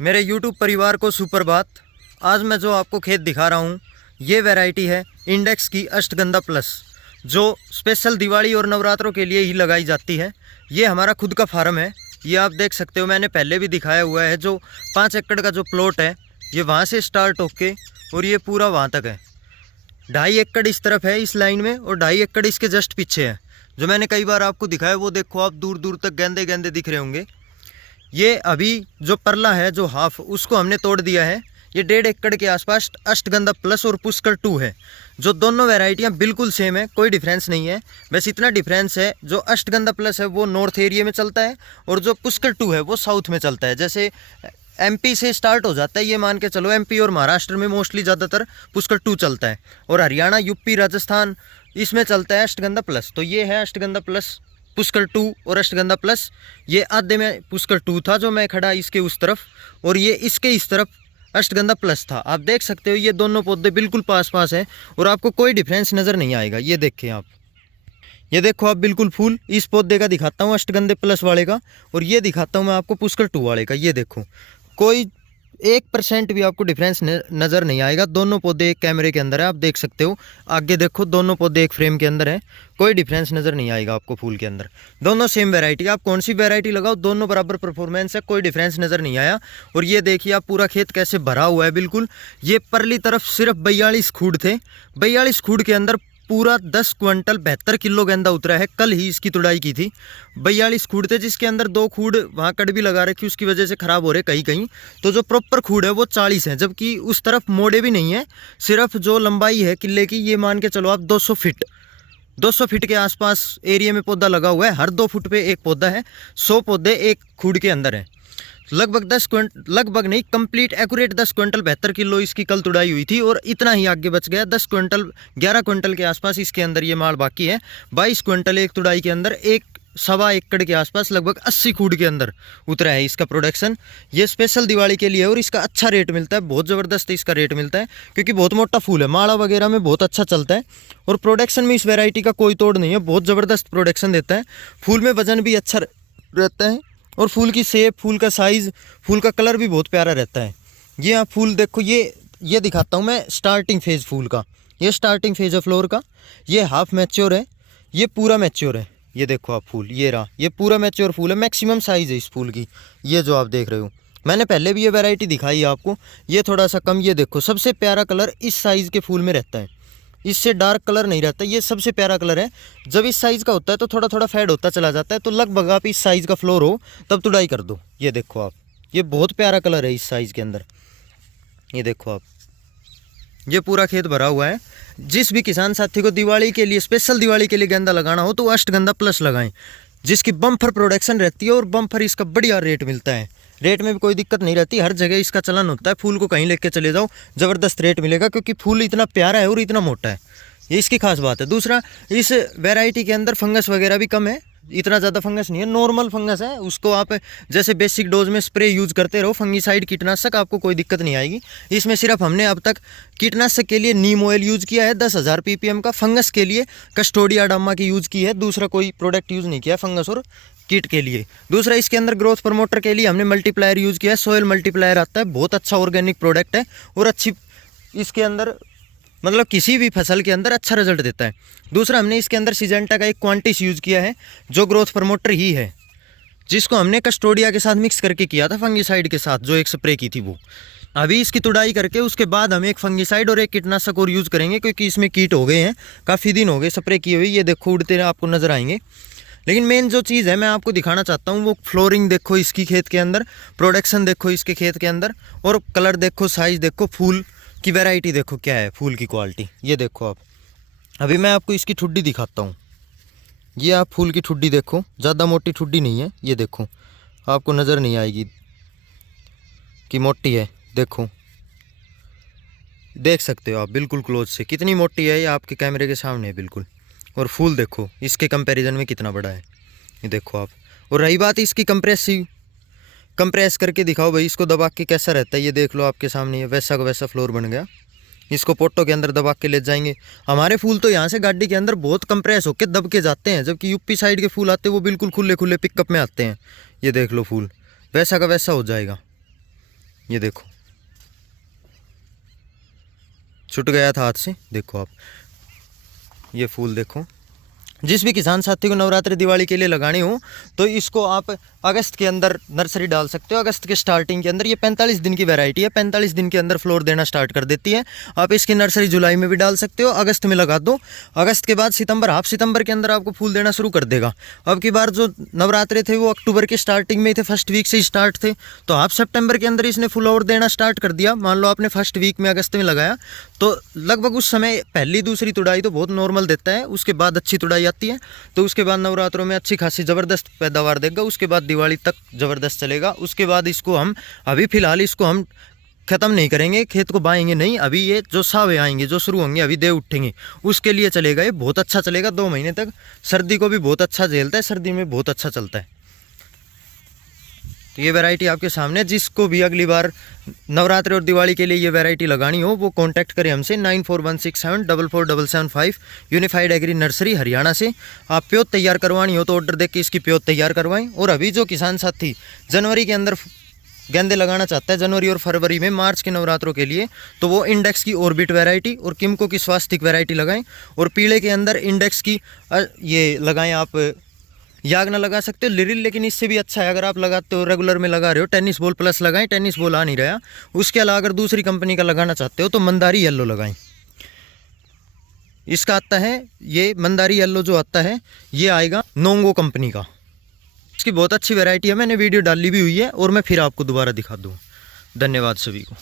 मेरे YouTube परिवार को सुप्रभात। आज मैं जो आपको खेत दिखा रहा हूँ ये वैरायटी है इंडेक्स की अष्टगंधा प्लस, जो स्पेशल दिवाली और नवरात्रों के लिए ही लगाई जाती है। ये हमारा खुद का फार्म है, ये आप देख सकते हो। मैंने पहले भी दिखाया हुआ है। जो 5 एकड़ का जो प्लॉट है ये वहाँ से स्टार्ट होके और ये पूरा वहाँ तक है। 2.5 एकड़ इस तरफ है इस लाइन में और 2.5 एकड़ इसके जस्ट पीछे है। जो मैंने कई बार आपको दिखाया वो देखो, आप दूर दूर तक गेंदे गेंदे दिख रहे होंगे। ये अभी जो परला है जो हाफ, उसको हमने तोड़ दिया है। ये 1.5 एकड़ के आसपास अष्टगंधा प्लस और पुष्कर 2 है। जो दोनों वैरायटियाँ बिल्कुल सेम है, कोई डिफरेंस नहीं है। बस इतना डिफरेंस है, जो अष्टगंधा प्लस है वो नॉर्थ एरिया में चलता है और जो पुष्कर 2 है वो साउथ में चलता है। जैसे एमपी से स्टार्ट हो जाता है, ये मान के चलो एमपी और महाराष्ट्र में मोस्टली ज़्यादातर पुष्कर 2 चलता है, और हरियाणा, यूपी, राजस्थान इसमें चलता है अष्टगंधा प्लस। तो ये है अष्टगंधा प्लस पुष्कर 2 और अष्टगंधा प्लस। ये आधे में पुष्कर 2 था जो मैं खड़ा इसके उस तरफ, और ये इसके इस तरफ अष्टगंधा प्लस था। आप देख सकते हो ये दोनों पौधे बिल्कुल पास पास हैं और आपको कोई डिफरेंस नज़र नहीं आएगा। ये देखें आप, ये देखो आप, बिल्कुल फूल इस पौधे का दिखाता हूँ अष्टगंधे प्लस वाले का, और ये दिखाता हूँ मैं आपको पुष्कर 2 वाले का। ये देखो, कोई 1% भी आपको डिफरेंस नज़र नहीं आएगा। दोनों पौधे एक कैमरे के अंदर है, आप देख सकते हो। आगे देखो, दोनों पौधे एक फ्रेम के अंदर है, कोई डिफरेंस नज़र नहीं आएगा आपको फूल के अंदर। दोनों सेम वैरायटी, आप कौन सी वैरायटी लगाओ दोनों बराबर परफॉर्मेंस है, कोई डिफरेंस नज़र नहीं आया। और ये देखिए आप, पूरा खेत कैसे भरा हुआ है बिल्कुल। ये परली तरफ सिर्फ 42 खूड़ थे, 42 खूड़ के अंदर पूरा 10 क्विंटल 72 किलो गेंदा उतरा है। कल ही इसकी तुड़ाई की थी। 42 खूड़ थे, जिसके अंदर 2 खूड़ वहाँ कट भी लगा रखी, उसकी वजह से ख़राब हो रहे कहीं कहीं। तो जो प्रॉपर खूड़ है वो 40 है, जबकि उस तरफ मोड़े भी नहीं है। सिर्फ जो लंबाई है किले की, ये मान के चलो आप 200 फीट के आसपास एरिया में पौधा लगा हुआ है। हर 2 फुट पे एक पौधा है। 100 पौधे एक खूड़ के अंदर है। लगभग 10 क्विंटल, लगभग नहीं, कंप्लीट एक्यूरेट 10 क्विंटल 72 किलो इसकी कल तुड़ाई हुई थी, और इतना ही आगे बच गया। 10 क्विंटल 11 क्विंटल के आसपास इसके अंदर ये माल बाकी है। 22 क्विंटल एक तुड़ाई के अंदर, एक 1.25 एकड़ के आसपास लगभग 80 खूड़ के अंदर उतरा है इसका प्रोडक्शन। ये स्पेशल दिवाली के लिए है और इसका अच्छा रेट मिलता है, बहुत ज़बरदस्त इसका रेट मिलता है, क्योंकि बहुत मोटा फूल है, माला वगैरह में बहुत अच्छा चलता है। और प्रोडक्शन में इस वैरायटी का कोई तोड़ नहीं है, बहुत ज़बरदस्त प्रोडक्शन देता है। फूल में वजन भी अच्छा रहता है, और फूल की शेप, फूल का साइज़, फूल का कलर भी बहुत प्यारा रहता है। ये आप फूल देखो, ये दिखाता हूँ मैं स्टार्टिंग फेज़ फूल का। ये स्टार्टिंग फेज़ है फ्लोर का। ये हाफ मैच्योर है, ये पूरा मैच्योर है। ये देखो आप फूल, ये रहा, ये पूरा मैच्योर फूल है। मैक्सिमम साइज़ है इस फूल की, ये जो आप देख रहे हो। मैंने पहले भी ये वैरायटी दिखाई है आपको। ये थोड़ा सा कम, ये देखो, सबसे प्यारा कलर इस साइज़ के फूल में रहता है, इससे डार्क कलर नहीं रहता। ये सबसे प्यारा कलर है। जब इस साइज़ का होता है तो थोड़ा थोड़ा फेड होता चला जाता है। तो लगभग आप इस साइज़ का फ्लोर हो तब तुड़ाई कर दो। ये देखो आप, ये बहुत प्यारा कलर है इस साइज़ के अंदर। ये देखो आप, ये पूरा खेत भरा हुआ है। जिस भी किसान साथी को दिवाली के लिए, स्पेशल दिवाली के लिए गेंदा लगाना हो तो अष्टगंधा प्लस लगाएं, जिसकी बम्पर प्रोडक्शन रहती है और बम्पर इसका बढ़िया रेट मिलता है। रेट में भी कोई दिक्कत नहीं रहती, हर जगह इसका चलन होता है। फूल को कहीं लेके चले जाओ, ज़बरदस्त रेट मिलेगा, क्योंकि फूल इतना प्यारा है और इतना मोटा है। ये इसकी खास बात है। दूसरा, इस वैरायटी के अंदर फंगस वगैरह भी कम है, इतना ज़्यादा फंगस नहीं है, नॉर्मल फंगस है। उसको आप जैसे बेसिक डोज में स्प्रे यूज़ करते रहो, फंगीसाइड कीटनाशक, आपको कोई दिक्कत नहीं आएगी। इसमें सिर्फ हमने अब तक कीटनाशक के लिए नीम ऑयल यूज़ किया है 10,000 ppm का, फंगस के लिए कस्टोडिया डामा की यूज़ की है, दूसरा कोई प्रोडक्ट यूज़ नहीं किया फंगस और कीट के लिए। दूसरा, इसके अंदर ग्रोथ प्रमोटर के लिए हमने मल्टीप्लायर यूज़ किया है, सोयल मल्टीप्लायर आता है, बहुत अच्छा ऑर्गेनिक प्रोडक्ट है और अच्छी इसके अंदर, मतलब किसी भी फसल के अंदर अच्छा रिजल्ट देता है। दूसरा, हमने इसके अंदर सिजेंटा का एक क्वांटिस यूज़ किया है, जो ग्रोथ प्रमोटर ही है, जिसको हमने कस्टोडिया के साथ मिक्स करके किया था, फंगीसाइड के साथ जो एक स्प्रे की थी वो। अभी इसकी तुड़ाई करके उसके बाद हम एक फंगीसाइड और एक कीटनाशक और यूज़ करेंगे, क्योंकि इसमें कीट हो गए हैं, काफ़ी दिन हो गए स्प्रे किए हुए। ये देखो उड़ते रहे, आपको नज़र आएंगे। लेकिन मेन जो चीज़ है मैं आपको दिखाना चाहता हूँ वो फ्लोरिंग देखो इसकी खेत के अंदर, प्रोडक्शन देखो इसके खेत के अंदर, और कलर देखो, साइज़ देखो, फूल की वैरायटी देखो क्या है, फूल की क्वालिटी। ये देखो आप, अभी मैं आपको इसकी ठुड्डी दिखाता हूँ। ये आप फूल की ठुड्डी देखो, ज़्यादा मोटी ठुड्डी नहीं है। ये देखो, आपको नज़र नहीं आएगी कि मोटी है। देखो, देख सकते हो आप बिल्कुल क्लोज से कितनी मोटी है, ये आपके कैमरे के सामने है बिल्कुल। और फूल देखो इसके कंपैरिजन में कितना बड़ा है, ये देखो आप। और रही बात इसकी कंप्रेस करके दिखाओ भाई, इसको दबा के कैसा रहता है, ये देख लो आपके सामने, वैसा का वैसा फ्लोर बन गया। इसको पोटो के अंदर दबा के ले जाएंगे। हमारे फूल तो यहाँ से गाड़ी के अंदर बहुत कंप्रेस होकर दब के जाते हैं, जबकि यूपी साइड के फूल आते हैं वो बिल्कुल खुले खुले पिकअप में आते हैं। ये देख लो फूल वैसा का वैसा हो जाएगा। ये देखो छूट गया था हाथ से। देखो आप ये फूल देखो। जिस भी किसान साथी को नवरात्रि दिवाली के लिए लगानी हो तो इसको आप अगस्त के अंदर नर्सरी डाल सकते हो। अगस्त के स्टार्टिंग के अंदर ये 45 दिन की वैरायटी है, 45 दिन के अंदर फ्लोर देना स्टार्ट कर देती है। आप इसकी नर्सरी जुलाई में भी डाल सकते हो, अगस्त में लगा दो। अगस्त के बाद सितंबर, हाफ सितंबर के अंदर आपको फूल देना शुरू कर देगा। अब की बार जो नवरात्रे थे वो अक्टूबर के स्टार्टिंग में थे, फर्स्ट वीक से स्टार्ट थे, तो हाफ सितंबर के अंदर इसने फ्लावर देना स्टार्ट कर दिया। मान लो आपने फर्स्ट वीक में अगस्त में लगाया तो लगभग उस समय पहली दूसरी तुड़ाई तो बहुत नॉर्मल देता है, उसके बाद अच्छी तुड़ाई आती है, तो उसके बाद नवरात्रों में अच्छी खासी ज़बरदस्त पैदावार देगा। उसके बाद दिवाली तक ज़बरदस्त चलेगा। उसके बाद इसको हम अभी फ़िलहाल इसको हम ख़त्म नहीं करेंगे, खेत को बाएंगे नहीं। अभी ये जो सावे आएंगे, जो शुरू होंगे, अभी दे उठेंगे, उसके लिए चलेगा। ये बहुत अच्छा चलेगा 2 महीने तक। सर्दी को भी बहुत अच्छा झेलता है, सर्दी में बहुत अच्छा चलता है। तो ये वैरायटी आपके सामने। जिसको भी अगली बार नवरात्रि और दिवाली के लिए ये वैरायटी लगानी हो वो कांटेक्ट करें हमसे 9416744775 यूनिफाइड एग्री नर्सरी हरियाणा से। आप प्योत तैयार करवानी हो तो ऑर्डर देके के इसकी प्योत तैयार करवाएं। और अभी जो किसान साथी जनवरी के अंदर गेंदे लगाना चाहता है, जनवरी और फरवरी में, मार्च के नवरात्रों के लिए, तो वो इंडेक्स की ऑर्बिट वैरायटी और किमको की स्वास्तिक वैरायटी लगाएं। और पीले के अंदर इंडेक्स की ये लगाएं। आप यागना लगा सकते हो, लिरिल, लेकिन इससे भी अच्छा है अगर आप लगाते हो, रेगुलर में लगा रहे हो, टेनिस बॉल प्लस लगाएं। टेनिस बॉल आ नहीं रहा। उसके अलावा अगर दूसरी कंपनी का लगाना चाहते हो तो मंदारी येलो लगाएं। इसका आता है ये मंदारी येलो जो आता है ये आएगा नोंगो कंपनी का। इसकी बहुत अच्छी वैरायटी है, मैंने वीडियो डाली भी हुई है और मैं फिर आपको दोबारा दिखा दूँ। धन्यवाद सभी को।